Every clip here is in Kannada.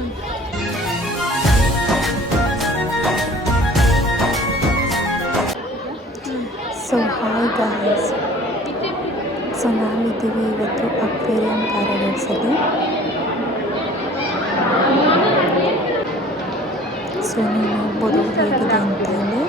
ಸೊ ಹಾಯ್ ಗಾಯ್ಸ್, ಸೊ ನಾವಿದ್ದೀವಿ ಇವತ್ತು ಅಕ್ವೇರಿಯಂ ಪ್ಯಾರಡೈಸಲ್ಲಿ. ಸೊ ನೀವು ನೋಡ್ಬೋದು ಹೇಗಿದೆ ಅಂತ ಇಲ್ಲಿ.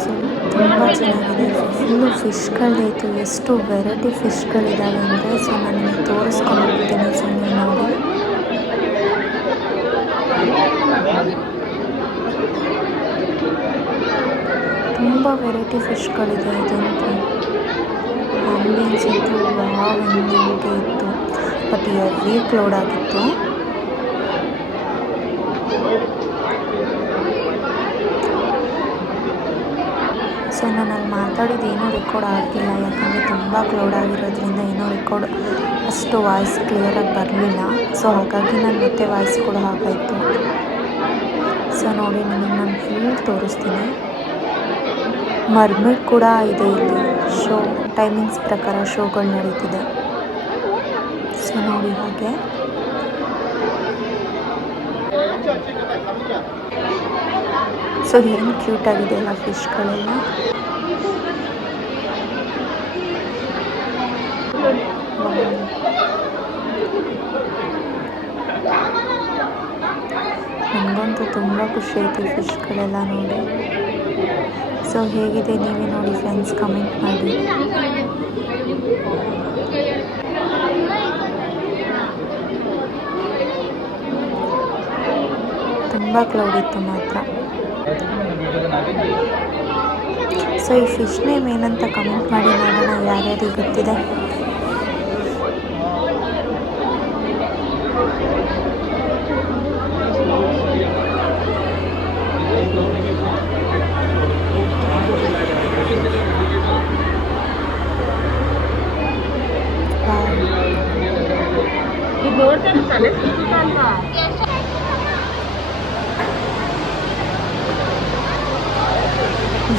ಸೊ ತುಂಬ ಚೆನ್ನಾಗಿದೆ, ಫುಲ್ಲು ಫಿಶ್ಗಳಿತ್ತು, ಎಷ್ಟು ವೆರೈಟಿ ಫಿಶ್ಗಳಿದ್ದಾವೆ ಅಂದರೆ ಸೊ ನಾನು ನಿಮಗೆ ತೋರಿಸ್ಕೊಂಡಿರ್ತೀನಿ. ಸೊ ನೀವು ನೋಡಿ, ತುಂಬ ವೆರೈಟಿ ಫಿಶ್ಗಳಿದೆ. ಇದಂತೂ ಆಂಬಿಯನ್ಸ್ ಇತ್ತು, ವಾವ್ ಅನ್ನೋಗೆ ಇತ್ತು, ಬಟ್ ಹೆವಿ ಕ್ಲೌಡ್ ಆಗಿತ್ತು. ಸೊ ನಾನು ಅಲ್ಲಿ ಮಾತಾಡಿದ್ದು ಏನೂ ರೆಕಾರ್ಡ್ ಆಗಿಲ್ಲ, ಯಾಕಂದರೆ ತುಂಬ ಕ್ಲೌಡ್ ಆಗಿರೋದ್ರಿಂದ ಏನೋ ರೆಕಾರ್ಡ್ ಅಷ್ಟು ವಾಯ್ಸ್ ಕ್ಲಿಯರಾಗಿ ಬರಲಿಲ್ಲ. ಸೊ ಹಾಗಾಗಿ ನಾನು ಮತ್ತೆ ವಾಯ್ಸ್ ಕೂಡ ಹಾಗಾಯಿತು. ಸೊ ನೋಡಿ, ನಿಮಗೆ ನಾನು ಫುಲ್ ತೋರಿಸ್ತೀನಿ. ಮರ್ಮೇಡ್ ಕೂಡ ಇದೆ ಇಲ್ಲಿ. ಶೋ ಟೈಮಿಂಗ್ಸ್ ಪ್ರಕಾರ ಶೋಗಳು ನಡೀತಿದೆ. ಸೊ ನೋಡಿ ಹಾಗೆ. ಸೊ ಏನು ಕ್ಯೂಟ್ ಆಗಿದೆ ಅಲ್ಲ ಫಿಶ್ಗಳೆಲ್ಲ. ನನಗಂತೂ ತುಂಬ ಖುಷಿ ಆಯಿತು ಫಿಶ್ಗಳೆಲ್ಲ ನೋಡಿ. ಸೊ ಹೇಗಿದೆ ನೀವೇ ನೋಡಿ ಫ್ರೆಂಡ್ಸ್, ಕಮೆಂಟ್ ಮಾಡಿ. ತುಂಬ ಕ್ಲೌಡ್ ಇತ್ತು ಮಾತ್ರ. ಸೊ ಈ ಫಿಶ್ ನೇಮ್ ಏನಂತ ಕಮೆಂಟ್ ಮಾಡಿ ನೋಡೋಣ, ಯಾರ್ಯಾರಿಗೆ ಗೊತ್ತಿದೆ.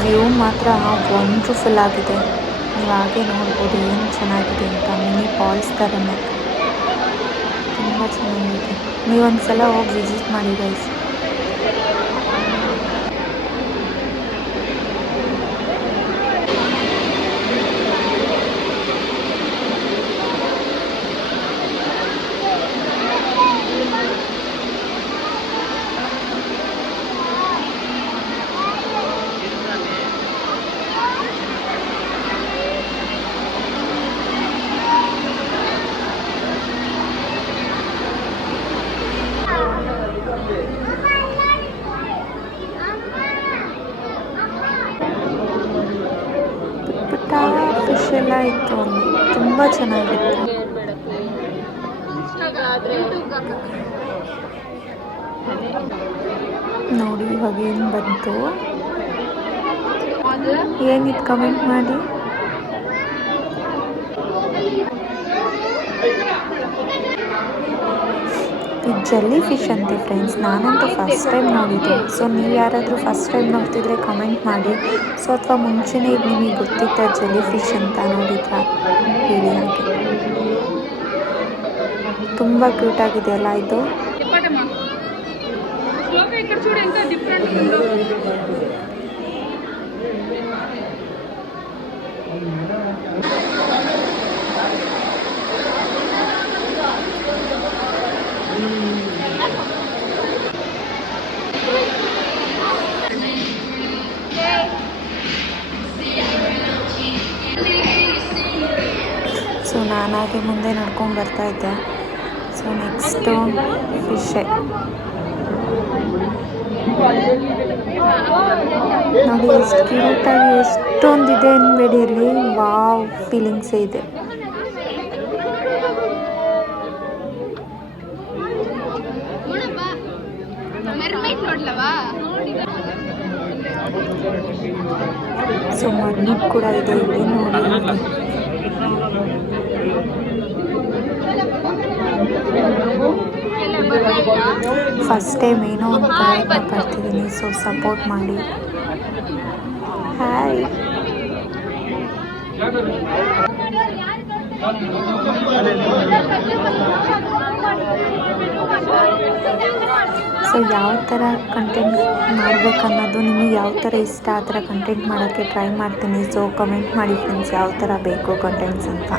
ವ್ಯೂ ಮಾತ್ರ ವಂಡರ್ಫುಲ್ ಆಗಿದೆ. ನೀವು ಹಾಗೆ ನೋಡ್ಬೋದು ಏನು ಚೆನ್ನಾಗಿದೆ ಅಂತ. ಮಿನಿ ಫಾಲ್ಸ್ ಥರನೇ ತುಂಬ ಚೆನ್ನಾಗಿದೆ. ನೀವೊಂದು ಸಲ ಹೋಗಿ ವಿಸಿಟ್ ಮಾಡಿ ಗೈಸ್. ಫಿಶ್ ಎಲ್ಲ ಇತ್ತು ಅಲ್ಲಿ, ತುಂಬ ಚೆನ್ನಾಗಿತ್ತು. ನೋಡಿ ಇವಾಗ ಏನು ಬಂತು, ಏನಿತ್ತು ಕಮೆಂಟ್ ಮಾಡಿ. ಇದು ಜೆಲ್ಲಿ ಫಿಶ್ ಅಂತೆ ಫ್ರೆಂಡ್ಸ್, ನಾನಂತೂ ಫಸ್ಟ್ ಟೈಮ್ ನೋಡಿದ್ದು. ಸೊ ನೀವು ಯಾರಾದರೂ ಫಸ್ಟ್ ಟೈಮ್ ನೋಡ್ತಿದ್ರೆ ಕಮೆಂಟ್ ಮಾಡಿ. ಸೊ ಅಥವಾ ಮುಂಚೆನೇ ಇದು ನಿಮಗೆ ಗೊತ್ತಿತ್ತ ಜೆಲ್ಲಿ ಫಿಶ್ ಅಂತ ನೋಡಿದ್ರ ಹೇಳಿ. ಹಾಗೆ ತುಂಬ ಕ್ಯೂಟಾಗಿದೆ ಅಲ್ಲ ಇದು. ಸೊ ನಾನಾಗೆ ಮುಂದೆ ನಡ್ಕೊಂಡು ಬರ್ತಾಯಿದ್ದೆ. ಸೊ ನೆಕ್ಸ್ಟು ಫಿಶ್ಶೆ ನೋಡಿ, ಎಷ್ಟು ಕ್ಯೂಟಾಗಿ ಎಷ್ಟೊಂದಿದೆ ಅನ್ಬೇಡಿ ಇಲ್ಲಿ. ವಾವ್ ಫೀಲಿಂಗ್ಸೇ ಇದೆ. ಸೊ ಮರ್ಮೇಡ್ ಕೂಡ ಇದೆ ಇಲ್ಲಿ ನೋಡಿ. ಫಸ್ಟ್ ಟೈಮ್ ಏನೋ ಒಂದು ಪ್ರಯತ್ನ ಪಡ್ತಿದ್ದೀನಿ. ಸೊ ಸಪೋರ್ಟ್ ಮಾಡಿ. ಹಾಯ್. ಸೊ ಯಾವ ಥರ ಕಂಟೆಂಟ್ ಮಾಡಬೇಕನ್ನೋದು ನಿಮಗೆ ಯಾವ ಥರ ಇಷ್ಟ ಆ ಥರ ಕಂಟೆಂಟ್ ಮಾಡೋಕ್ಕೆ ಟ್ರೈ ಮಾಡ್ತೀನಿ. ಸೊ ಕಮೆಂಟ್ ಮಾಡಿ ಫ್ರೆಂಡ್ಸ್, ಯಾವ ಥರ ಬೇಕು ಕಂಟೆಂಟ್ಸ್ ಅಂತ.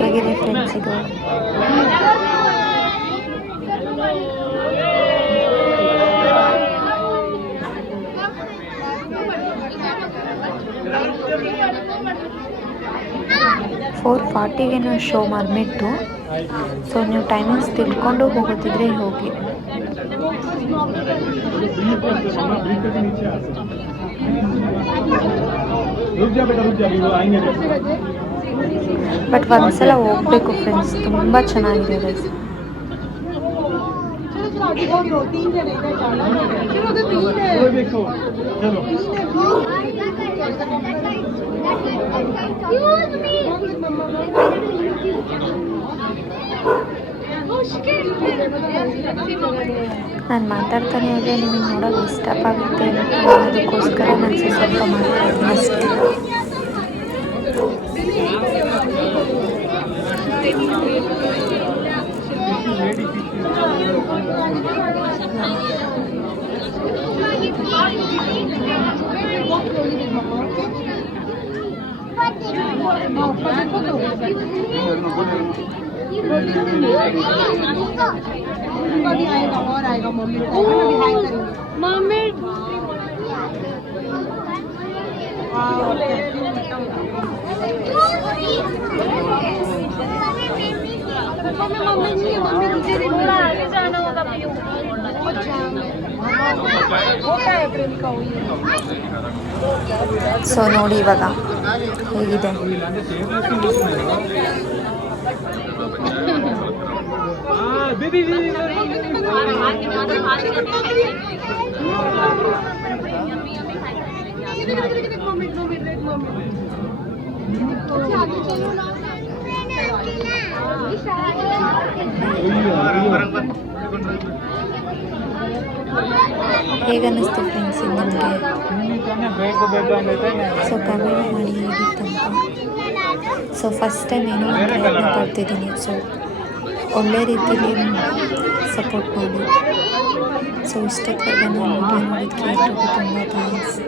ಹೇಗಿದೆ ಫ್ರೆಂಡ್ಸ್ ಇದು? ಫೋರ್ 40ಗೆ ಶೋ ಮಾಡಿಬಿಟ್ಟು, ಸೊ ನೀವು ಟೈಮಿಂಗ್ಸ್ ತಿಳ್ಕೊಂಡು ಹೋಗೋದಿದ್ರೆ ಹೋಗಿ. ಬಟ್ ಒಂದ್ಸಲ ಹೋಗ್ಬೇಕು ಫ್ರೆಂಡ್ಸ್, ತುಂಬ ಚೆನ್ನಾಗಿದೆ ಗೈಸ್. ನಾನು ಮಾತಾಡ್ತಾನೆ ಹೋದರೆ ನಿಮಗೆ ನೋಡೋದು ಇಷ್ಟವಾಗುತ್ತೆ ಅದಕ್ಕೋಸ್ಕರ ನಾನು ಸ್ವಲ್ಪ ಮಾಡ್ತಾ ಇದ್ದೀನಿ ಅಷ್ಟೇ. ಸೊ ನೋಡಿ ಇವಾಗ ಹೇಗಿದೆ. ಹೇಗನ್ನಿಸ್ತು ಫ್ರೆಂಡ್ಸ್ ನಿಮಗೆ? ಸೊ ಕಮೆಂಟ್ ಮಾಡಿ ಹೇಗಿತ್ತಂತ. ಸೊ ಫಸ್ಟ್ ಟೈಮ್ ಏನೋ ಪ್ರಯತ್ನ ಪಡ್ತಿದ್ದೀನಿ. ಸೊ ಒಳ್ಳೆ ರೀತಿಯಲ್ಲಿ ಸಪೋರ್ಟ್ ಮಾಡಿ. ಸೊ ಇಷ್ಟಕ್ಕೆ ನಾನು ವಿಡಿಯೋ ನೋಡಿದ್ದಕ್ಕೆ ಎಲ್ರಿಗೂ ತುಂಬ ಥ್ಯಾಂಕ್ಸ್.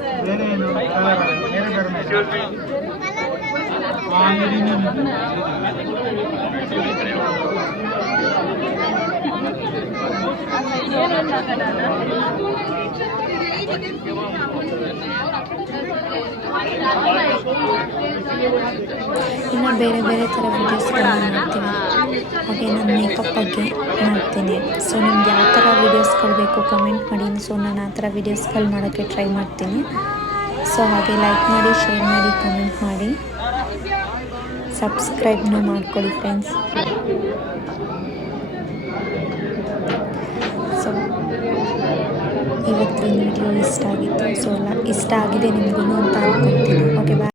ಇನ್ನು ಬೇರೆ ಬೇರೆ ಥರ ವೀಡಿಯೋಸ್ಗಳನ್ನ ಮಾಡ್ತೀನಿ. ಹಾಗೆ ನಾನು ಮೇಕಪ್ ಬಗ್ಗೆ ಮಾಡ್ತೀನಿ. ಸೊ ನಿಮ್ಗೆ ಯಾವ ಥರ ವೀಡಿಯೋಸ್ಗಳು ಬೇಕು ಕಮೆಂಟ್ ಮಾಡಿ. ಸೊ ನಾನು ಆ ಥರ ವೀಡಿಯೋಸ್ಗಳು ಮಾಡೋಕ್ಕೆ ಟ್ರೈ ಮಾಡ್ತೀನಿ. ಸೊ ಹಾಗೆ ಲೈಕ್ ಮಾಡಿ, ಶೇರ್ ಮಾಡಿ, ಕಮೆಂಟ್ ಮಾಡಿ, ಸಬ್ಸ್ಕ್ರೈಬ್ನ ಮಾಡ್ಕೊಳ್ಳಿ ಫ್ರೆಂಡ್ಸ್. ಸೊ ಇವತ್ತಿನ ವಿಡಿಯೋ ಇಷ್ಟ ಆಗಿತ್ತು. ಸೊ ಇಷ್ಟ ಆಗಿದೆ ನಿಮಗೂ ಅಂತ ಅನ್ಕೊತೀನಿ. ಓಕೆ ಬಾಯ್.